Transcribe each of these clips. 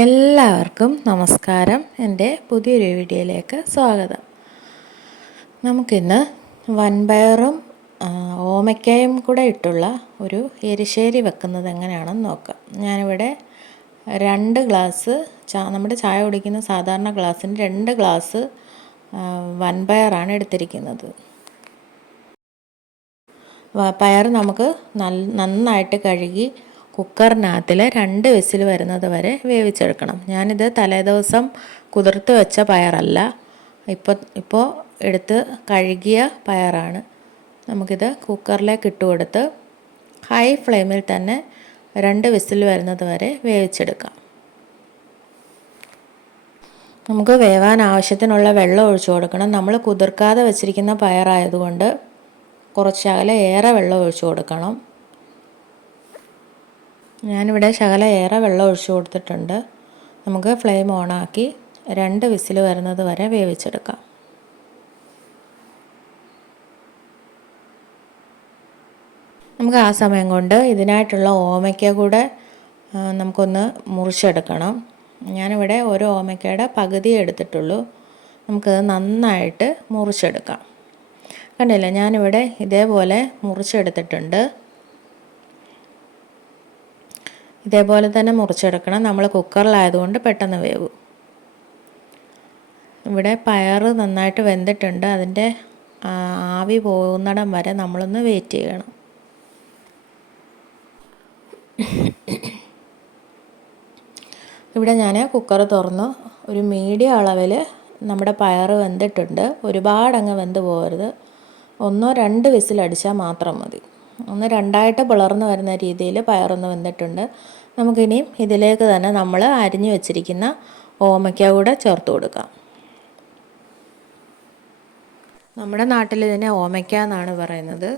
എല്ലാവർക്കും നമസ്കാരം. എന്റെ പുതിയൊരു വീഡിയോയിലേക്ക് സ്വാഗതം. നമുക്കിന്ന് വൻപയറും ഓമയ്ക്കയും കൂടെ ഇട്ടുള്ള ഒരു എരിശ്ശേരി വെക്കുന്നത് എങ്ങനെയാണെന്ന് നോക്കാം. ഞാനിവിടെ രണ്ട് ഗ്ലാസ് ചാ നമ്മുടെ ചായ കുടിക്കുന്ന സാധാരണ ഗ്ലാസ്സിന് രണ്ട് ഗ്ലാസ് വൻപയറാണ് എടുത്തിരിക്കുന്നത്. പയർ നമുക്ക് നന്നായിട്ട് കഴുകി കുക്കറിനകത്തിൽ രണ്ട് വിസിൽ വരുന്നത് വരെ വേവിച്ചെടുക്കണം. ഞാനിത് തലേദിവസം കുതിർത്ത് വെച്ച പയറല്ല. ഇപ്പോൾ ഇപ്പോൾ എടുത്ത് കഴുകിയ പയറാണ്. നമുക്കിത് കുക്കറിലേക്ക് ഇട്ട് കൊടുത്ത് ഹൈ ഫ്ലെയിമിൽ തന്നെ രണ്ട് വിസിൽ വരുന്നത് വരെ വേവിച്ചെടുക്കാം. നമുക്ക് വേവാൻ ആവശ്യത്തിനുള്ള വെള്ളം ഒഴിച്ചു കൊടുക്കണം. നമ്മൾ കുതിർക്കാതെ വെച്ചിരിക്കുന്ന പയറായതുകൊണ്ട് കുറച്ചകലെ ഏറെ വെള്ളം ഒഴിച്ചു കൊടുക്കണം. ഞാനിവിടെ ശകല ഏറെ വെള്ളം ഒഴിച്ചു കൊടുത്തിട്ടുണ്ട്. നമുക്ക് ഫ്ലെയിം ഓണാക്കി രണ്ട് വിസിൽ വരുന്നത് വരെ വേവിച്ചെടുക്കാം. നമുക്ക് ആ സമയം കൊണ്ട് ഇതിനായിട്ടുള്ള ഓമയ്ക്ക കൂടെ നമുക്കൊന്ന് മുറിച്ചെടുക്കണം. ഞാനിവിടെ ഒരു ഓമയ്ക്കയുടെ പകുതി എടുത്തിട്ടുള്ളൂ. നമുക്കത് നന്നായിട്ട് മുറിച്ചെടുക്കാം. കണ്ടില്ല? ഞാനിവിടെ ഇതേപോലെ മുറിച്ചെടുത്തിട്ടുണ്ട്. ഇതേപോലെ തന്നെ മുറിച്ചെടുക്കണം. നമ്മൾ കുക്കറിലായതുകൊണ്ട് പെട്ടെന്ന് വേവും. ഇവിടെ പയർ നന്നായിട്ട് വെന്തിട്ടുണ്ട്. അതിന്റെ ആവി പോകുന്നിടം വരെ നമ്മളൊന്ന് വെയിറ്റ് ചെയ്യണം. ഇവിടെ ഞാൻ കുക്കർ തുറന്നു. ഒരു മീഡിയം അളവിൽ നമ്മുടെ പയർ വെന്തിട്ടുണ്ട്. ഒരുപാടങ്ങ് വെന്ത് പോകരുത്. ഒന്നോ രണ്ട് വിസിലടിച്ചാൽ മാത്രം മതി. ഒന്ന് രണ്ടായിട്ട് പിളർന്ന് വരുന്ന രീതിയിൽ പയറൊന്ന് വെന്തിട്ടുണ്ട്. നമുക്കിനിയും ഇതിലേക്ക് തന്നെ നമ്മൾ അരിഞ്ഞു വെച്ചിരിക്കുന്ന ഓമയ്ക്ക കൂടെ ചേർത്ത് കൊടുക്കാം. നമ്മുടെ നാട്ടിൽ ഇതിനെ ഓമയ്ക്ക എന്നാണ് പറയുന്നത്.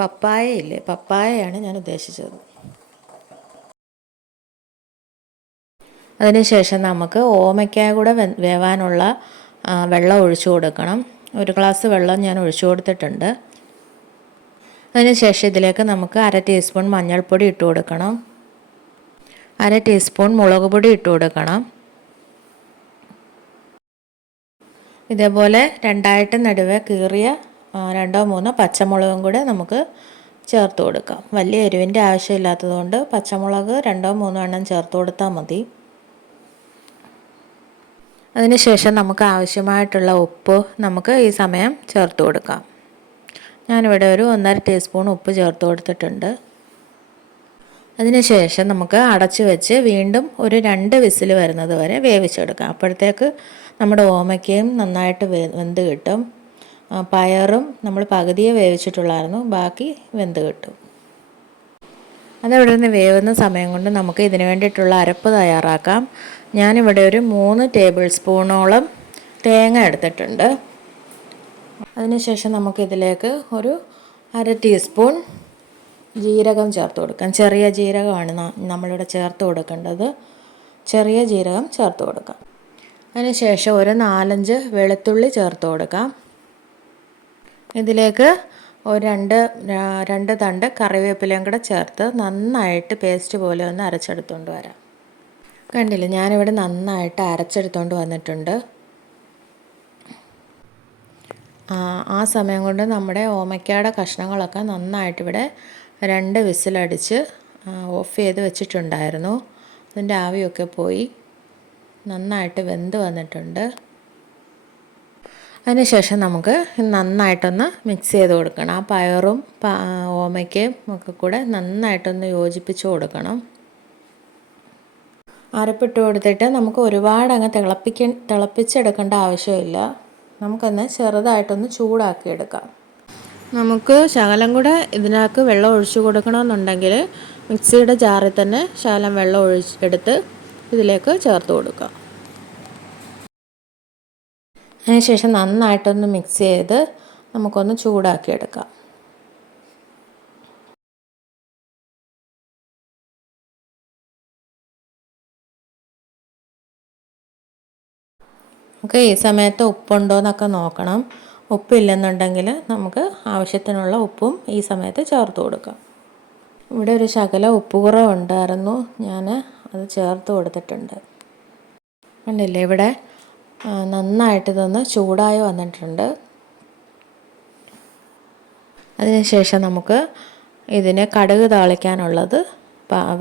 പപ്പായ ഇല്ലേ പപ്പായയാണ് ഞാൻ ഉദ്ദേശിച്ചത്. അതിനുശേഷം നമുക്ക് ഓമയ്ക്ക കൂടെ വേവാനുള്ള വെള്ളം ഒഴിച്ചു കൊടുക്കണം. ഒരു ഗ്ലാസ് വെള്ളം ഞാൻ ഒഴിച്ചു കൊടുത്തിട്ടുണ്ട്. അതിനുശേഷം ഇതിലേക്ക് നമുക്ക് അര ടീസ്പൂൺ മഞ്ഞൾപ്പൊടി ഇട്ട് കൊടുക്കണം. അര ടീസ്പൂൺ മുളക് പൊടി ഇട്ട് കൊടുക്കണം. ഇതേപോലെ രണ്ടായിട്ട് നടുവേ കീറിയ രണ്ടോ മൂന്നോ പച്ചമുളകും കൂടെ നമുക്ക് ചേർത്ത് കൊടുക്കാം. വലിയ എരിവിന്റെ ആവശ്യമില്ലാത്തതുകൊണ്ട് പച്ചമുളക് രണ്ടോ മൂന്നോ എണ്ണം ചേർത്ത് കൊടുത്താൽ മതി. അതിനുശേഷം നമുക്ക് ആവശ്യമായിട്ടുള്ള ഉപ്പ് നമുക്ക് ഈ സമയം ചേർത്ത് കൊടുക്കാം. ഞാനിവിടെ ഒരു ഒന്നര ടീസ്പൂൺ ഉപ്പ് ചേർത്ത് കൊടുത്തിട്ടുണ്ട്. അതിനുശേഷം നമുക്ക് അടച്ചു വെച്ച് വീണ്ടും ഒരു രണ്ട് വിസിൽ വരുന്നത് വരെ വേവിച്ചെടുക്കാം. അപ്പോഴത്തേക്ക് നമ്മുടെ ഓമയ്ക്കയും നന്നായിട്ട് വെന്ത് കിട്ടും. പയറും നമ്മൾ പകുതിയെ വേവിച്ചിട്ടുള്ളായിരുന്നു. ബാക്കി വെന്ത് കിട്ടും. അതവിടെ നിന്ന് വേവുന്ന സമയം കൊണ്ട് നമുക്ക് ഇതിന് വേണ്ടിയിട്ടുള്ള അരപ്പ് തയ്യാറാക്കാം. ഞാനിവിടെ ഒരു മൂന്ന് ടേബിൾ സ്പൂണോളം തേങ്ങ എടുത്തിട്ടുണ്ട്. അതിനുശേഷം നമുക്കിതിലേക്ക് ഒരു അര ടീസ്പൂൺ ജീരകം ചേർത്ത് കൊടുക്കാം. ചെറിയ ജീരകമാണ് നമ്മളിവിടെ ചേർത്ത് കൊടുക്കേണ്ടത്. ചെറിയ ജീരകം ചേർത്ത് കൊടുക്കാം. അതിനുശേഷം ഒരു നാലഞ്ച് വെളുത്തുള്ളി ചേർത്ത് കൊടുക്കാം. ഇതിലേക്ക് ഒരു രണ്ട് രണ്ട് തണ്ട് കറിവേപ്പിലയും കൂടെ ചേർത്ത് നന്നായിട്ട് പേസ്റ്റ് പോലെ ഒന്ന് അരച്ചെടുത്തുകൊണ്ട് വരാം. കണ്ടില്ലേ? ഞാനിവിടെ നന്നായിട്ട് അരച്ചെടുത്തുകൊണ്ട് വന്നിട്ടുണ്ട്. ആ സമയം കൊണ്ട് നമ്മുടെ ഓമയ്ക്കയുടെ കഷ്ണങ്ങളൊക്കെ നന്നായിട്ട് ഇവിടെ രണ്ട് വിസിലടിച്ച് ഓഫ് ചെയ്ത് വെച്ചിട്ടുണ്ടായിരുന്നു. അതിന്റെ ആവിയൊക്കെ പോയി. നന്നായിട്ട് വെന്ത് വന്നിട്ടുണ്ട്. അതിനുശേഷം നമുക്ക് നന്നായിട്ടൊന്ന് മിക്സ് ചെയ്ത് കൊടുക്കണം. ആ പയറും ഓമയ്ക്കയും ഒക്കെ കൂടെ നന്നായിട്ടൊന്ന് യോജിപ്പിച്ച് കൊടുക്കണം. അരപ്പിട്ട് കൊടുത്തിട്ട് നമുക്ക് ഒരുപാട് അങ്ങ് തിളപ്പിക്ക തിളപ്പിച്ചെടുക്കേണ്ട ആവശ്യമില്ല. നമുക്കൊന്ന് ചെറുതായിട്ടൊന്ന് ചൂടാക്കി എടുക്കാം നമുക്ക് ശകലം കൂടെ ഇതിനകത്ത് വെള്ളം ഒഴിച്ചു കൊടുക്കണമെന്നുണ്ടെങ്കിൽ മിക്സിയുടെ ജാറിൽ തന്നെ ശകലം വെള്ളം ഒഴിച്ച് എടുത്ത് ഇതിലേക്ക് ചേർത്ത് കൊടുക്കാം. അതിനുശേഷം നന്നായിട്ടൊന്ന് മിക്സ് ചെയ്ത് നമുക്കൊന്ന് ചൂടാക്കി നമുക്ക് ഈ സമയത്ത് ഉപ്പുണ്ടോ എന്നൊക്കെ നോക്കണം. ഉപ്പില്ലെന്നുണ്ടെങ്കിൽ നമുക്ക് ആവശ്യത്തിനുള്ള ഉപ്പും ഈ സമയത്ത് ചേർത്ത് കൊടുക്കാം. ഇവിടെ ഒരു ശകല ഉപ്പ് കുറവുണ്ടായിരുന്നു. ഞാൻ അത് ചേർത്ത് കൊടുത്തിട്ടുണ്ട്. കണ്ടില്ലേ ഇവിടെ നന്നായിട്ട് ഇതൊന്ന് ചൂടായി വന്നിട്ടുണ്ട്. അതിനുശേഷം നമുക്ക് ഇതിന് കടുക് താളിക്കാനുള്ളത്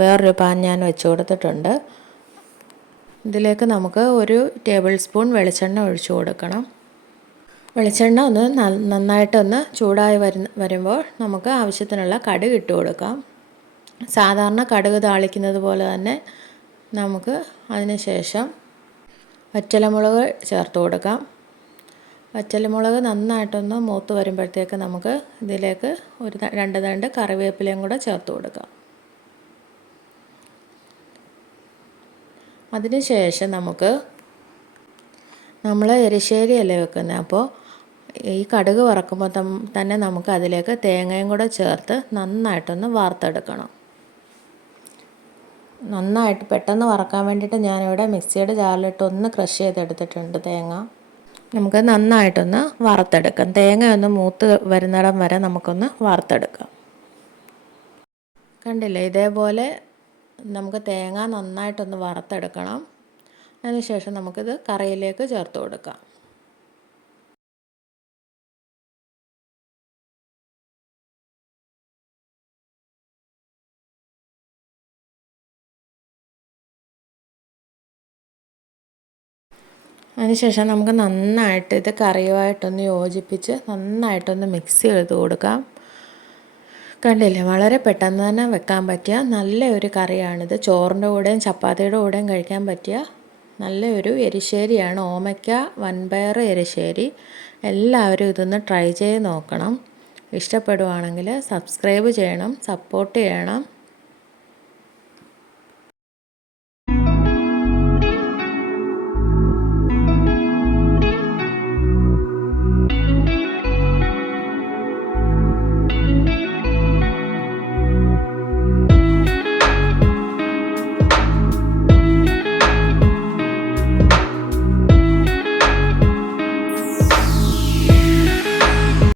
വേറൊരു പാൻ ഞാൻ വെച്ച് കൊടുത്തിട്ടുണ്ട്. ഇതിലേക്ക് നമുക്ക് ഒരു ടേബിൾ സ്പൂൺ വെളിച്ചെണ്ണ ഒഴിച്ചു കൊടുക്കണം. വെളിച്ചെണ്ണ ഒന്ന് നന്നായിട്ടൊന്ന് ചൂടായി വരുമ്പോൾ നമുക്ക് ആവശ്യത്തിനുള്ള കടുക് ഇട്ട് കൊടുക്കാം. സാധാരണ കടുക് താളിക്കുന്നത് പോലെ തന്നെ നമുക്ക് അതിന് ശേഷം വറ്റലമുളക് ചേർത്ത് കൊടുക്കാം. വറ്റലമുളക് നന്നായിട്ടൊന്ന് മൂത്ത് വരുമ്പോഴത്തേക്ക് നമുക്ക് ഇതിലേക്ക് ഒരു രണ്ട് രണ്ട് കറിവേപ്പിലയും കൂടെ ചേർത്ത് കൊടുക്കാം. അതിന് ശേഷം നമുക്ക് നമ്മൾ എരിശ്ശേരി അല്ലേ വെക്കുന്നത്? അപ്പോൾ ഈ കടുക് വറക്കുമ്പോൾ തന്നെ നമുക്ക് അതിലേക്ക് തേങ്ങയും കൂടെ ചേർത്ത് നന്നായിട്ടൊന്ന് വാർത്തെടുക്കണം നന്നായിട്ട് പെട്ടെന്ന് വറക്കാൻ വേണ്ടിയിട്ട് ഞാനിവിടെ മിക്സിയുടെ ജാറിലിട്ട് ഒന്ന് ക്രഷ് ചെയ്തെടുത്തിട്ടുണ്ട് തേങ്ങ. നമുക്ക് നന്നായിട്ടൊന്ന് വറുത്തെടുക്കാം. തേങ്ങ ഒന്ന് മൂത്ത് വരുന്നിടം വരെ നമുക്കൊന്ന് വറുത്തെടുക്കാം. കണ്ടില്ലേ? ഇതേപോലെ നമുക്ക് തേങ്ങ നന്നായിട്ടൊന്ന് വറുത്തെടുക്കണം. അതിനുശേഷം നമുക്കിത് കറിയിലേക്ക് ചേർത്ത് കൊടുക്കാം. അതിനുശേഷം നമുക്ക് നന്നായിട്ട് ഇത് കറിയുമായിട്ടൊന്ന് യോജിപ്പിച്ച് നന്നായിട്ടൊന്ന് മിക്സ് ചെയ്ത് കൊടുക്കാം. കണ്ടില്ലേ? വളരെ പെട്ടെന്ന് തന്നെ വെക്കാൻ പറ്റിയ നല്ല ഒരു കറിയാണിത്. ചോറിന്റെ കൂടെയും ചപ്പാത്തിയുടെ കൂടെയും കഴിക്കാൻ പറ്റിയ നല്ലൊരു എരിശ്ശേരിയാണ്. ഓമയ്ക്ക വൻപയർ എരിശ്ശേരി. എല്ലാവരും ഇതൊന്ന് ട്രൈ ചെയ്ത് നോക്കണം. ഇഷ്ടപ്പെടുവാണെങ്കിൽ സബ്സ്ക്രൈബ് ചെയ്യണം സപ്പോർട്ട് ചെയ്യണം.